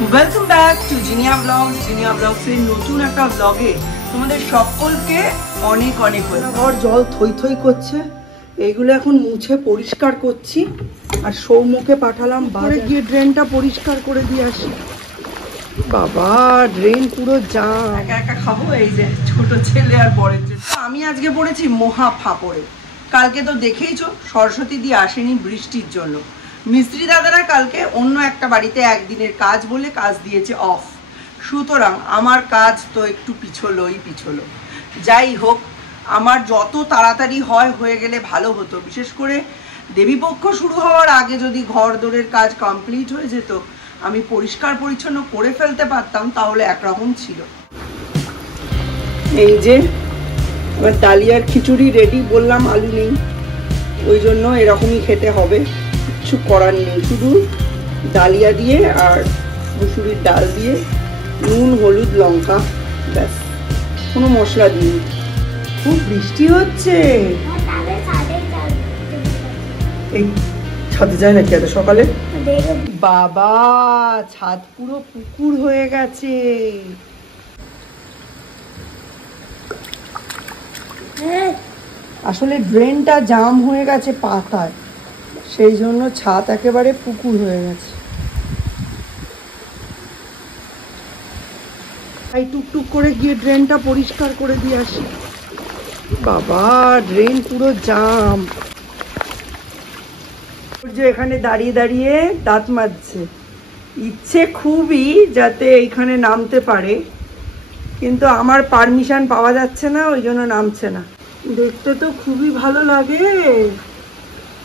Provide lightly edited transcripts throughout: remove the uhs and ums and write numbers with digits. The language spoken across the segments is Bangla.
Welcome back to Zinia blogs. Zinia ব্লগসের নতুন একটা ব্লগে তোমাদের সকলকে অনেক অনেক ঘর জল থই থই করছে, এইগুলো এখন মুছে পরিষ্কার করছি। আর সৌম্যকে পাঠালাম বাইরে গিয়ে ড্রেনটা পরিষ্কার করে দিয়ে আসি। বাবা ড্রেন পুরো জাম, একা একা খাবো। এই যে ছোট ছেলে আর বড়ের জন্য আমি আজকে পড়েছি মহা ফাপড়ে। কালকে তো দেখেইছো সরস্বতী দিয়ে আসেনি বৃষ্টির জন্য। মিস্ত্রি দাদারা কালকে অন্য একটা বাড়িতে একদিনের কাজ বলে কাজ দিয়েছে অফ, সুতরাং আমার কাজ তো একটু পিছলোই পিছলো। যাই হোক, আমার যত তাড়াতাড়ি হয়ে গেলে ভালো হতো। বিশেষ করে দেবীপক্ষ শুরু হওয়ার আগে যদি ঘর দোরের কাজ কমপ্লিট হয়ে যেত, আমি পরিষ্কার পরিচ্ছন্ন করে ফেলতে পারতাম, তাহলে একরকম ছিল। এই যে আমার ডালিয়ার খিচুড়ি রেডি, বললাম আলু নেই, ওই জন্য এরকমই খেতে হবে, কিছু করার নেই। শুধু ডালিয়া দিয়ে আর মুসুরির ডাল দিয়ে নুন হলুদ লঙ্কা, ব্যাস, কোনো মশলা দিই। খুব বৃষ্টি হচ্ছে, এই ছাদে যায় নাকি এত সকালে? বাবা ছাদ পুরো পুকুর হয়ে গেছে। আসলে ড্রেনটা জাম হয়ে গেছে পাতায়, সেই জন্য ছাদ একেবারে পুকুর হয়ে গেছে। তাই টুকটুক করে গিয়ে ড্রেনটা পরিষ্কার করে দিয়ে আসি। বাবা ড্রেন পুরো জাম। যে এখানে দাঁড়িয়ে দাঁড়িয়ে দাঁত মাজছে, ইচ্ছে খুবই যাতে এইখানে নামতে পারে, কিন্তু আমার পারমিশন পাওয়া যাচ্ছে না, ওই জন্য নামছে না। দেখতে তো খুবই ভালো লাগে,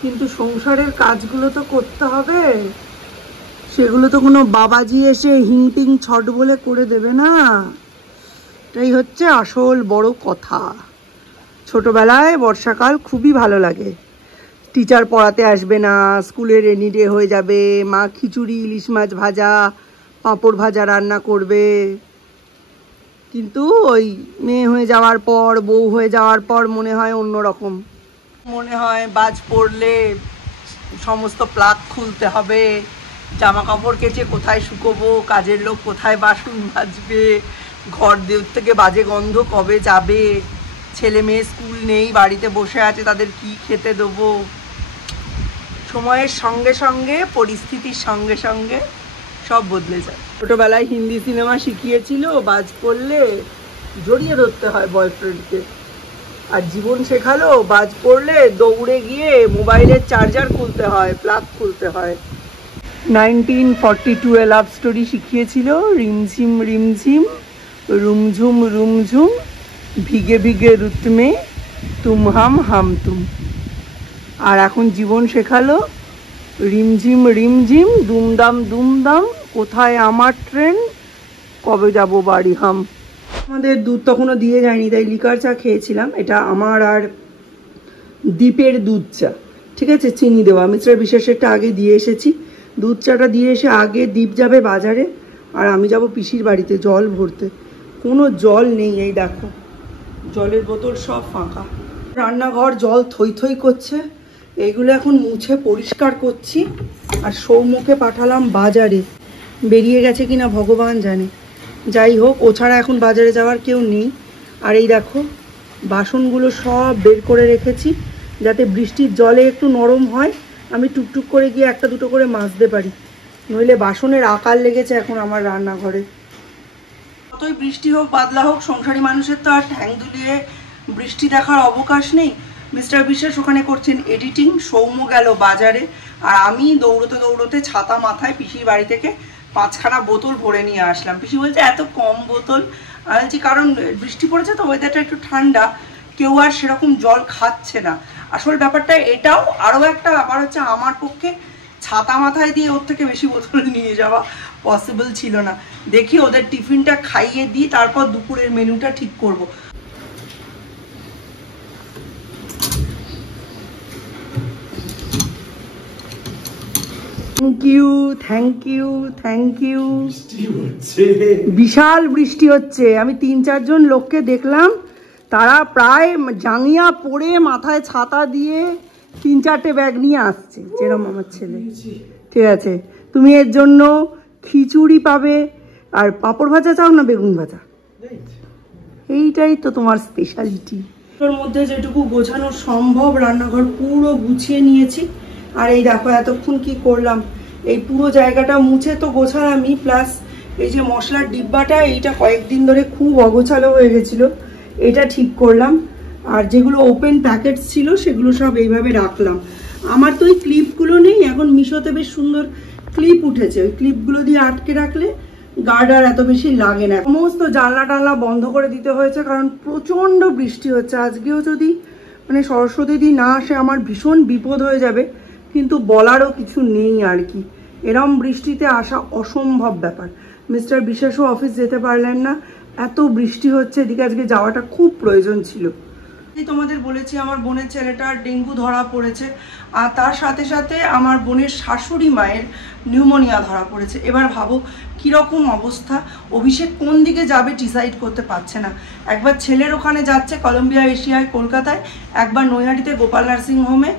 কিন্তু সংসারের কাজগুলো তো করতে হবে, সেগুলো তো কোনো বাবাজি এসে হিংটিং ছট বলে করে দেবে না। এটাই হচ্ছে আসল বড় কথা। ছোটবেলায় বর্ষাকাল খুবই ভালো লাগে। টিচার পড়াতে আসবে না, স্কুলে রেনি ডে হয়ে যাবে, মা খিচুড়ি ইলিশ মাছ ভাজা পাঁপড় ভাজা রান্না করবে। কিন্তু ওই মেয়ে হয়ে যাওয়ার পর, বউ হয়ে যাওয়ার পর মনে হয় অন্যরকম। মনে হয় বাজ পড়লে সমস্ত প্লাগ খুলতে হবে, জামা কাপড় কেচে কোথায় শুকোবো, কাজের লোক কোথায় বাসন মাজবে, ঘর থেকে বাজে গন্ধ কবে যাবে, ছেলে মেয়ে স্কুল নেই বাড়িতে বসে আছে, তাদের কি খেতে দেবো। সময়ের সঙ্গে সঙ্গে, পরিস্থিতির সঙ্গে সঙ্গে সব বদলে যায়। ছোটবেলায় হিন্দি সিনেমা শিখিয়েছিল, বাজ পড়লে জড়িয়ে ধরতে হয় বয়ফ্রেন্ডকে, আর জীবন শেখালো বাজ পড়লে দৌড়ে গিয়ে মোবাইলের চার্জার খুলতে হয়, প্লাগ খুলতে হয়। 1942 এ লাভ স্টোরি শিখিয়েছিল, রিমঝিম রিমঝিম রুমঝুম রুমঝুম ভিগে ভিগে রুত মে তুম হাম তুম। আর এখন জীবন শেখালো রিমঝিম রিমঝিম দুমদাম দুমদাম, কোথায় আমার ট্রেন, কবে যাব বাড়ি হাম। আমাদের দুধ তখনও দিয়ে যায়নি, তাই লিকার চা খেয়েছিলাম। এটা আমার আর দীপের দুধ চা, ঠিক আছে, চিনি দেওয়া। মিস্টার বিশেষেরটা আগে দিয়ে এসেছি। দুধ চাটা দিয়ে এসে আগে দীপ যাবে বাজারে, আর আমি যাব পিসির বাড়িতে জল ভরতে। কোনো জল নেই, এই দেখো জলের বোতল সব ফাঁকা। রান্নাঘর জল থই থই করছে, এইগুলো এখন মুছে পরিষ্কার করছি। আর সৌম্যকে পাঠালাম বাজারে, বেরিয়ে গেছে কিনা ভগবান জানে। যাই হোক, ও ছাড়া এখন বাজারে যাওয়ার কেউ নেই। আর এই দেখো বাসনগুলো সব বের করে রেখেছি, যাতে বৃষ্টির জলে একটু নরম হয়, আমি টুকটুক করে গিয়ে একটা দুটো করে মাজতে পারি। নইলে বাসনের আকার লেগেছে এখন আমার রান্নাঘরে। যতই বৃষ্টি হোক বাদলা হোক, সংসারী মানুষের তো আর ঠ্যাং দুলিয়ে বৃষ্টি দেখার অবকাশ নেই। মিস্টার বিশ্বাস ওখানে করছেন এডিটিং, সৌম্য গেল বাজারে, আর আমি দৌড়তে দৌড়তে ছাতা মাথায় পিসির বাড়ি থেকে 5খানা বোতল ভরে নিয়ে আসলাম। পিসি বলছে এত কম বোতল, আমি বলছি কারণ বৃষ্টি পড়েছে তো, ওয়েদারটা একটু ঠান্ডা, কেউ আর সেরকম জল খাচ্ছে না। আসল ব্যাপারটা এটাও। আরও একটা ব্যাপার হচ্ছে, আমার পক্ষে ছাতা মাথায় দিয়ে ওর থেকে বেশি বোতল নিয়ে যাওয়া পসিবল ছিল না। দেখি ওদের টিফিনটা খাইয়ে দিই, তারপর দুপুরের মেনুটা ঠিক করব। Thank you thank you thank you. বিশাল বৃষ্টি হচ্ছে। আমি 3-4 জন লোককে দেখলাম, তারা প্রায় জাঙ্গিয়া পরে মাথায় ছাতা দিয়ে 3-4টে ব্যাগ নিয়ে আসছে, যেরকম আমার ছেলে। ঠিক আছে, তুমি এর জন্য খিচুড়ি পাবে, আর পাঁপড় ভাজা চাও না বেগুন ভাজা? এইটাই তো তোমার স্পেশালিটি। ওর মধ্যে যেটুকু গোছানো সম্ভব রান্নাঘর পুরো গুছিয়ে নিয়েছি। আর এই দেখো এতক্ষণ কি করলাম, এই পুরো জায়গাটা মুছে তো গোছালামই, প্লাস এই যে মশলার ডিব্বাটা এইটা কয়েকদিন ধরে খুব অগোছালো হয়ে গেছিল, এটা ঠিক করলাম। আর যেগুলো ওপেন প্যাকেট ছিল সেগুলো সব এইভাবে রাখলাম। আমার তো ওই ক্লিপগুলো নেই, এখন মিশোতে বেশ সুন্দর ক্লিপ উঠেছে, ওই ক্লিপগুলো দিয়ে আটকে রাখলে গার্ড আর এত বেশি লাগে না। সমস্ত জানলা টানলা বন্ধ করে দিতে হয়েছে কারণ প্রচণ্ড বৃষ্টি হচ্ছে। আজকেও যদি মানে সরস্বতী না আসে আমার ভীষণ বিপদ হয়ে যাবে, কিন্তু বলারও কিছু নেই আর কি। এরম বৃষ্টিতে আসা অসম্ভব ব্যাপার। মিস্টার বিশ্বাসও অফিস যেতে পারলেন না, এত বৃষ্টি হচ্ছে। এদিকে আজকে যাওয়াটা খুব প্রয়োজন ছিল। তোমাদের বলেছি আমার বোনের ছেলেটার ডেঙ্গু ধরা পড়েছে, আর তার সাথে সাথে আমার বোনের শাশুড়ি মায়ের নিউমোনিয়া ধরা পড়েছে। এবার ভাবো কীরকম অবস্থা। অভিষেক কোন দিকে যাবে ডিসাইড করতে পারছে না। একবার ছেলের ওখানে যাচ্ছে কলম্বিয়া এশিয়ায় কলকাতায়, একবার নৈহাটিতে গোপাল নার্সিং হোমে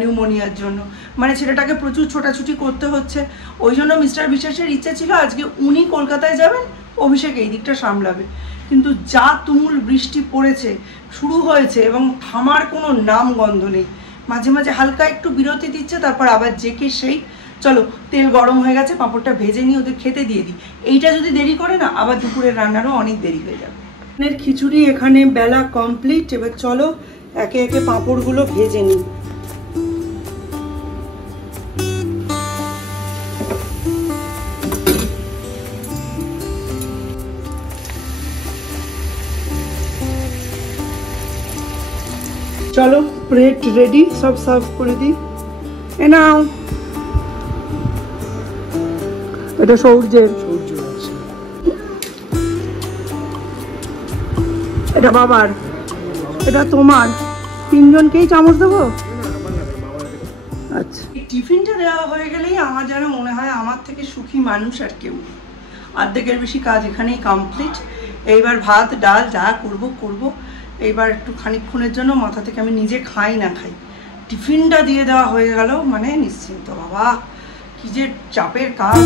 নিউমোনিয়ার জন্য। মানে ছেলেটাকে প্রচুর ছোটাছুটি করতে হচ্ছে। ওই জন্য মিস্টার বিশ্বাসের ইচ্ছে ছিল আজকে উনি কলকাতায় যাবেন, অভিষেক এই দিকটা সামলাবে। কিন্তু যা তুমুল বৃষ্টি পড়েছে, শুরু হয়েছে এবং থামার কোনো নাম গন্ধ নেই। মাঝে মাঝে হালকা একটু বিরতি দিচ্ছে, তারপর আবার জেকে সেই চলো তেল গরম হয়ে গেছে, পাঁপড়টা ভেজে নিয়ে ওদের খেতে দিয়ে দিই। এইটা যদি দেরি করে না আবার দুপুরের রান্নারও অনেক দেরি হয়ে যাবে। খিচুড়ি এখানে বেলা কমপ্লিট। এবার চলো একে একে পাঁপড়গুলো ভেজে নিই। চলো প্লেট রেডি, সব সার্ভ করে দিই। এ নাও, এটা সূর্যের, এটা বাবার, এটা তোমার। তিনজনকেই চামচ দেবো? আচ্ছা, টিফিনটা দেওয়া হয়ে গেলেই আমার যেন মনে হয় আমার থেকে সুখী মানুষ আর কেউ। অর্ধেকের বেশি কাজ এখানেই কমপ্লিট। এইবার ভাত ডাল যা করব করব। এইবার একটু খানিকক্ষণের জন্য মাথা থেকে আমি নিজে খাই না খাই টিফিনটা দিয়ে দেওয়া হয়ে গেল, মানে নিশ্চিন্ত। বাবা কি যে চাপের কাজ।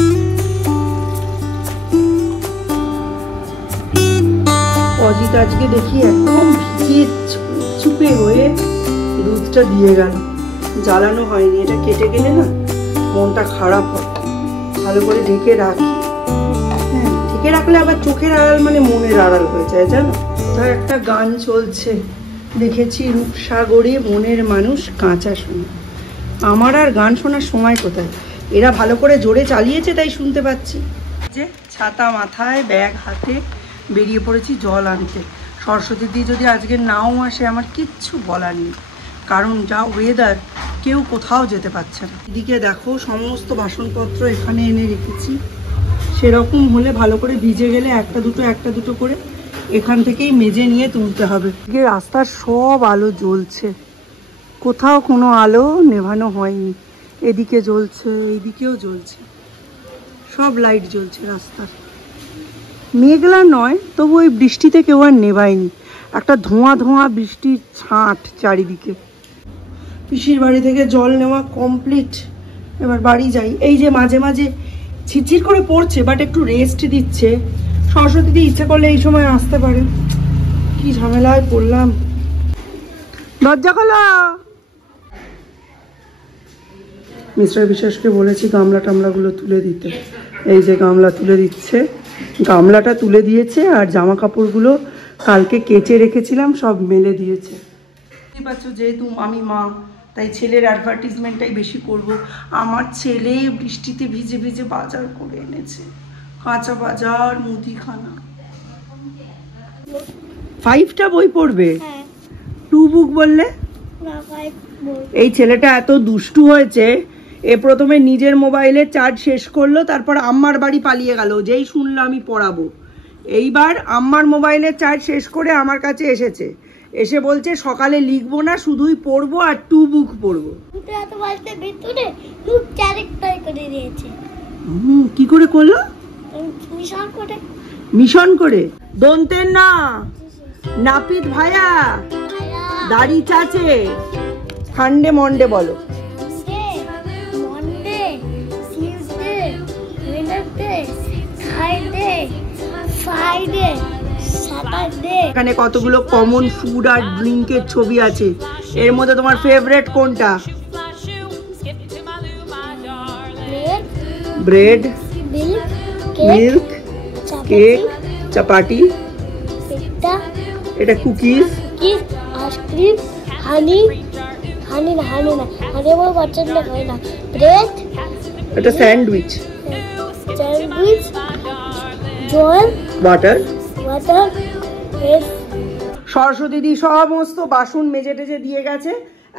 অজিত আজকে দেখি একদম ভিজে চুপে হয়ে দুধটা দিয়ে গেল, জ্বালানো হয়নি। এটা কেটে গেলে না মনটা খারাপ হয়। ভালো করে ঢেকে রাখি। হ্যাঁ, ঢেকে রাখলে আবার চোখের আড়াল মানে মনের আড়াল হয়ে যায় জানো। তার একটা গান চলছে, দেখেছি রূপসাগরে মনের মানুষ কাঁচা শোনা। আমার আর গান শোনার সময় কোথায়, এরা ভালো করে জোরে চালিয়েছে তাই শুনতে পাচ্ছি। যে ছাতা মাথায় ব্যাগ হাতে বেরিয়ে পড়েছি জল আনতে। সরস্বতী দিয়ে যদি আজকে নাও আসে আমার কিচ্ছু বলার নেই, কারণ যা ওয়েদার কেউ কোথাও যেতে পারছে না। এদিকে দেখো সমস্ত বাসনপত্র এখানে এনে রেখেছি। সেরকম হলে ভালো করে ভিজে গেলে একটা দুটো করে এখান থেকেই মেজে নিয়ে তুলতে হবে। রাস্তার সব আলো জ্বলছে, কোথাও কোনো আলো নেভানো হয়নি। এদিকে জ্বলছে, এইদিকেও জ্বলছে, সব লাইট জ্বলছে রাস্তার। মেঘলা নয়, তবু ওই বৃষ্টিতে কেউ আর নেভায়নি। একটা ধোঁয়া ধোঁয়া বৃষ্টির ছাঁট চারিদিকে। পিসির বাড়ি থেকে জল নেওয়া কমপ্লিট। এবার বাড়ি যাই। এই যে মাঝে মাঝে ঝিরঝির করে পড়ছে, বাট একটু রেস্ট দিচ্ছে। সরস্বতীতে ইচ্ছে করলে এই সময় আসতে পারে। কি ঝামেলায় পড়লাম। দরজা খোলা। মিস্টার বিশ্বাসকে বলেছি গামলা টামলাগুলো তুলে দিতে। এই যে গামলা তুলে দিচ্ছে, গামলাটা তুলে দিয়েছে। আর জামা কাপড়গুলো কালকে কেচে রেখেছিলাম সব মেলে দিয়েছে। বুঝতে পারছো, যেহেতু আমি মা তাই ছেলের অ্যাডভার্টিজমেন্টটাই বেশি করব। আমার ছেলে বৃষ্টিতে ভিজে ভিজে বাজার করে এনেছে, কাঁচা বাজার, মুদিখানা। 5টা বই পড়বে? 2 বুক বললে? এই ছেলেটা এত দুষ্টু হয়েছে, এ প্রথমে নিজের মোবাইলে চার্জ শেষ করলো, তারপর আম্মার বাড়ি পালিয়ে গেল যেই শুনলো আমি পড়াবো। এইবার আম্মার মোবাইলে চার্জ শেষ করে আমার কাছে এসেছে, এসে বলছে সকালে লিখবো না, শুধুই পড়বো আর 2 বুক পড়বো। কি করে করলো? মিশন করে। দন্তের না, নাপিত ভাইয়া, দাড়ি চাচে, সানডে মন্ডে বলো। এখানে কতগুলো কমন ফুড আর ড্রিঙ্কের ছবি আছে। এর মধ্যে তোমার ফেভারিট কোনটা? ব্রেড, মিল্ক, কেক, চাপাটি, এটা কুকিজ, আইসক্রিম, হানি না হানি আমার বাচ্চারা খায় না। ব্রেড, এটা স্যান্ডউইচ, জল, বাটার। সরস্বতী দি সমস্ত বাসন মেজে টেজে দিয়ে গেছে।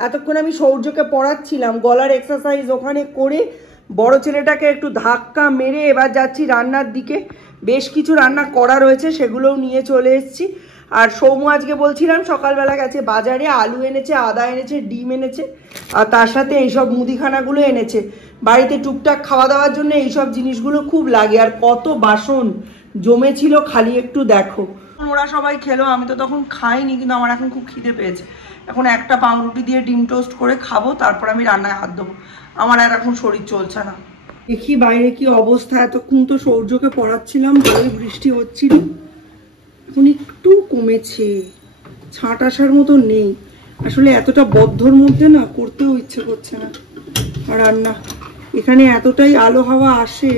এতক্ষণ আমি সৌর্যকে পড়াচ্ছিলাম, গলার এক্সারসাইজ ওখানে করে বড় ছেলেটাকে একটু ধাক্কা মেরে এবার যাচ্ছি রান্নার দিকে। বেশ কিছু রান্না করা রয়েছে, সেগুলোও নিয়ে চলে এসেছি। আর সৌমু আজকে বলছিলাম সকালবেলা গেছে বাজারে, আলু এনেছে, আদা এনেছে, ডিম এনেছে, আর তার সাথে এইসব মুদিখানাগুলো এনেছে। বাড়িতে টুকটাক খাওয়া দাওয়ার জন্য এইসব জিনিসগুলো খুব লাগে। আর কত বাসন জমেছিল খালি একটু দেখো। ওরা সবাই খেলো, আমি তো তখন খাইনি, কিন্তু আমার এখন খুব খিদে পেয়েছে। এখন একটা পাউরুটি দিয়ে ডিম টোস্ট করে খাবো, তারপর আমি রান্নায় হাত দেবো। আমার আর এখন শরীর চলছে না। দেখি বাইরে কি অবস্থা। এতক্ষণ তো সৌর্যকে পড়াচ্ছিলাম, ভালোই বৃষ্টি হচ্ছিল, এখন একটু কমেছে, ছাঁট আসার মতো নেই। আসলে এতটা বদ্ধর মধ্যে না করতেও ইচ্ছে করছে না রান্না। এখানে এতটাই আলো হাওয়া আসে,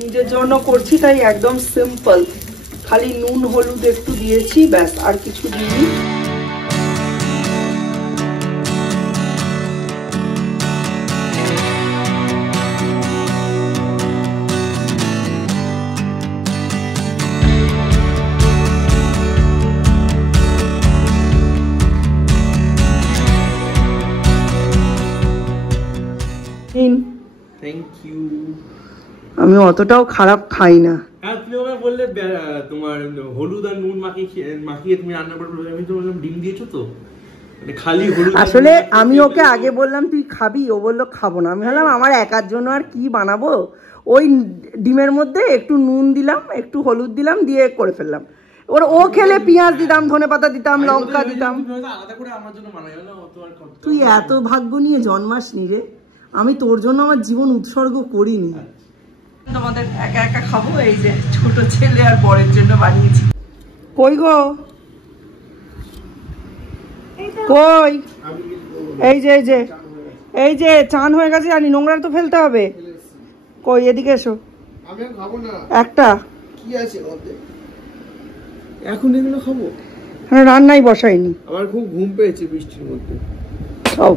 নিজের জন্য করছি তাই একদম সিম্পল, খালি নুন হলুদ একটু দিয়েছি, ব্যাস, আর কিছু দিইনি। আমি অতটাও খারাপ খাই না। বললে তোমার হলুদ আর নুন মাখিয়ে তুমি রান্না করবে, আমি তো বললাম ডিম দিয়েছো তো, খালি হলুদ। আসলে আমি ওকে আগে বললাম তুই খাবি, ও বললো খাবো না। আমি ভাবলাম আমার একার জন্য আর কি বানাবো, ওই ডিমের মধ্যে একটু নুন দিলাম, একটু হলুদ দিলাম, দিয়ে করে ফেললাম। ওর ও খেলে পেঁয়াজ দিতাম, ধনেপাতা দিতাম, লঙ্কা দিতাম। তুই এত ভাগ্য নিয়ে জন্মাসনি রে, আমি তোর জন্য আমার জীবন উৎসর্গ করিনি। তোমাদের একা একা খাবো, এই যে ছোট ছেলে আর বরের জন্য বানিয়েছি। কই গো, কই? এই যে এই যে চান হয়ে গেছে জানি, নোংরা তো ফেলতে হবে। কই এদিকে এসো। একটা কি আছে এখন এগুলো খাবো? হ্যাঁ, রান্নাই বসাইনি। আমার খুব ঘুম পেয়েছে বৃষ্টির মধ্যে। খাও।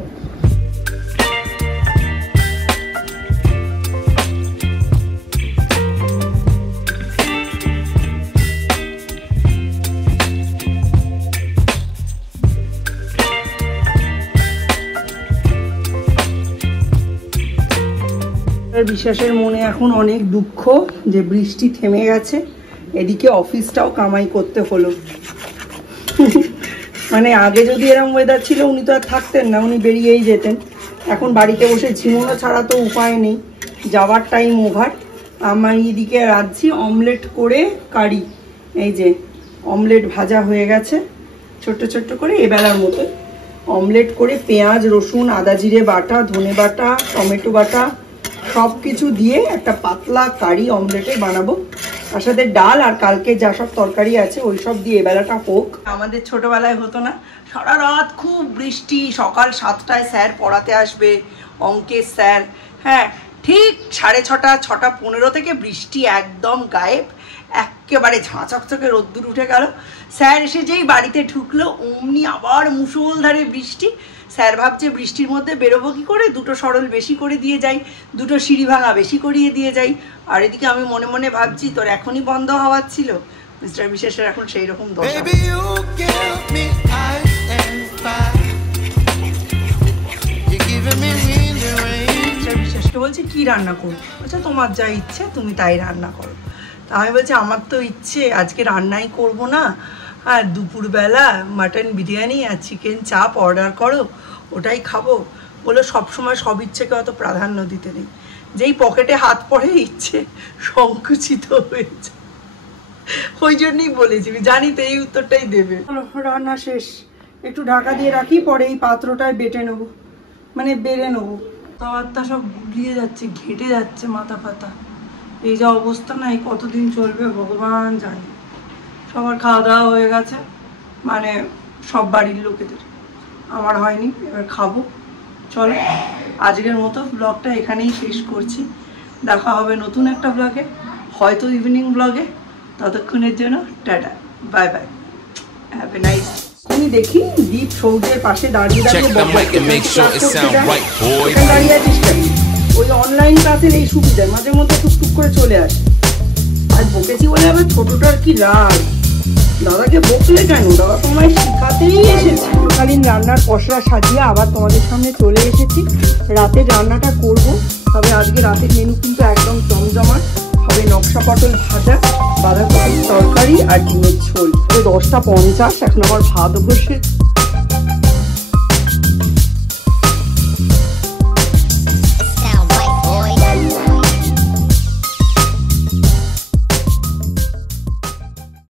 বিশ্বাসের মনে এখন অনেক দুঃখ যে বৃষ্টি থেমে গেছে, এদিকে অফিসটাও কামাই করতে হলো। মানে আগে যদি এরকম ওয়েদার ছিল উনি তো আর থাকতেন না, উনি বেরিয়েই যেতেন। এখন বাড়িতে বসে ঝিমোনো ছাড়া তো উপায় নেই, যাওয়ার টাইম ওভার। আমার এদিকে রাঁধছি অমলেট করে কারি। এই যে অমলেট ভাজা হয়ে গেছে ছোট্ট ছোট্ট করে, এবেলার মতো অমলেট করে পেঁয়াজ রসুন আদা জিরে বাটা, ধনে বাটা, টমেটো বাটা সব কিছু দিয়ে একটা পাতলা কারি অমলেটে বানাবো। তার সাথে ডাল আর কালকে যা সব তরকারি আছে ওই সব দিয়ে এবেলাটা হোক। আমাদের ছোটবেলায় হতো না, সারা রাত খুব বৃষ্টি, সকাল 7টায় স্যার পড়াতে আসবে, অঙ্কের স্যার। হ্যাঁ, ঠিক 6:30 6:15 থেকে বৃষ্টি একদম গায়েব, একেবারে ঝাঁচকচকে রোদ্দুর উঠে গেল। স্যার এসে যেই বাড়িতে ঢুকলো অমনি আবার মুষলধারে বৃষ্টি। স্যার ভাবছে বৃষ্টির মধ্যে বেরোবো কি করে, দুটো সরল বেশি করে দিয়ে যাই, দুটো সিঁড়ি ভাঙা বেশি করিয়ে দিয়ে যাই। আর এদিকে আমি মনে মনে ভাবছি তোর এখনই বন্ধ হওয়ার ছিল, মিস্টার বিশেষের এখন সেই রকম দশা। মিস্টার বিশেষকে বলছি কি রান্না করবো, বলছে তোমার যা ইচ্ছে তুমি তাই রান্না করো। তা আমি বলছি আমার তো ইচ্ছে আজকে রান্নাই করব না, আর দুপুরবেলা মাটন বিরিয়ানি আর চিকেন চাপ অর্ডার করো, ওটাই খাবো। বলে সবসময় সব ইচ্ছেকে অত প্রাধান্য দিতে নেই, যেই পকেটে হাত পড়ে ইচ্ছে সংকুচিত হয়েছে। ওই জন্যই বলেছি, জানি তো এই উত্তরটাই দেবে। রান্না শেষ, একটু ঢাকা দিয়ে রাখি, পরে এই পাত্রটায় বেটে নেবো, মানে বেড়ে নেবো। তাওয়ারটা সব গুলিয়ে যাচ্ছে, ঘেটে যাচ্ছে মাথা ফাতা। এই যা অবস্থা না, এই কতদিন চলবে ভগবান জানে। সবার খাওয়া দাওয়া হয়ে গেছে, মানে সব বাড়ির লোকেদের, আমার হয়নি, এবার খাবো। চলো আজকের মতো ব্লগটা এখানেই শেষ করছি। দেখা হবে নতুন একটা ব্লগে, হয়তো ইভিনিং ব্লগে। ততক্ষণের জন্য tata, bye bye, have a nice. আমি দেখি দীপ সৌজের পাশে দাঁড়িয়ে দাঁড়িয়ে আছিস কেন? ওই অনলাইন ক্লাসের এই সুবিধায় মাঝে মধ্যে টুকটুক করে চলে আসে। আজ বকেছি বলে আবার ছোটটার কি রাগ, দাদাকে বকলে কেন? দাদা তোমায় শিখাতেই এসেছি। সকালীন রান্নার পসরা সাজিয়ে আবার তোমাদের সামনে চলে এসেছি। রাতের রান্নাটা করব, তবে আজকে রাতের মেনু কিন্তু একদম জমজমাট হবে। নকশা পটল ভাজা, বাঁধাকপির তরকারি আর ডিমের ঝোল। 10টা 50, এখন আমার ভাত বসে